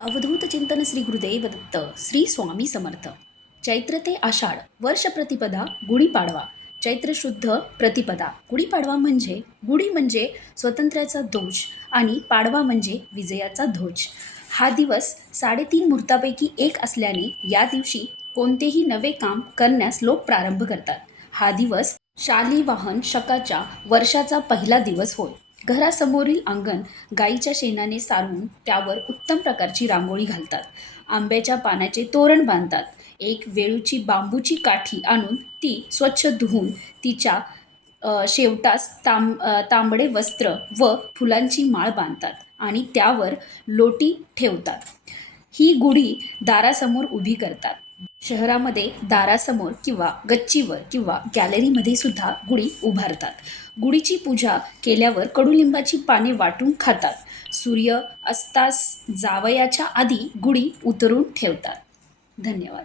अवधूत चिंतन श्री गुरुदेव दत्त श्री स्वामी समर्थ. चैत्र ते आषाढ वर्ष प्रतिपदा गुढीपाडवा. चैत्र शुद्ध प्रतिपदा. गुढीपाडवा म्हणजे गुढी म्हणजे स्वातंत्र्याचा ध्वज आणि पाडवा म्हणजे विजयाचा ध्वज. हा दिवस 3.5 मुहूर्तापैकी एक असल्याने या दिवशी कोणतेही नवे काम करण्यास लोक प्रारंभ करतात. हा दिवस शालिवाहन शकाच्या वर्षाचा पहिला दिवस होय. घरासमोरील अंगण गाईच्या शेणाने सारवून त्यावर उत्तम प्रकारची रांगोळी घालतात. आंब्याच्या पानाचे तोरण बांधतात. एक वेळूची बांबूची काठी आणून ती स्वच्छ धुवून तिच्या शेवटास तांबडे वस्त्र व फुलांची माळ बांधतात आणि त्यावर लोटी ठेवतात. ही गुढी दारासमोर उभी करतात. शहरामध्ये दारासमोर किंवा गच्चीवर किंवा गॅलरीमध्ये सुद्धा गुढी उभारतात. गुढीची पूजा केल्यावर कडुलिंबाची पाने वाटून खातात. सूर्य अस्तास जावयाच्या आधी गुढी उतरून ठेवतात. धन्यवाद.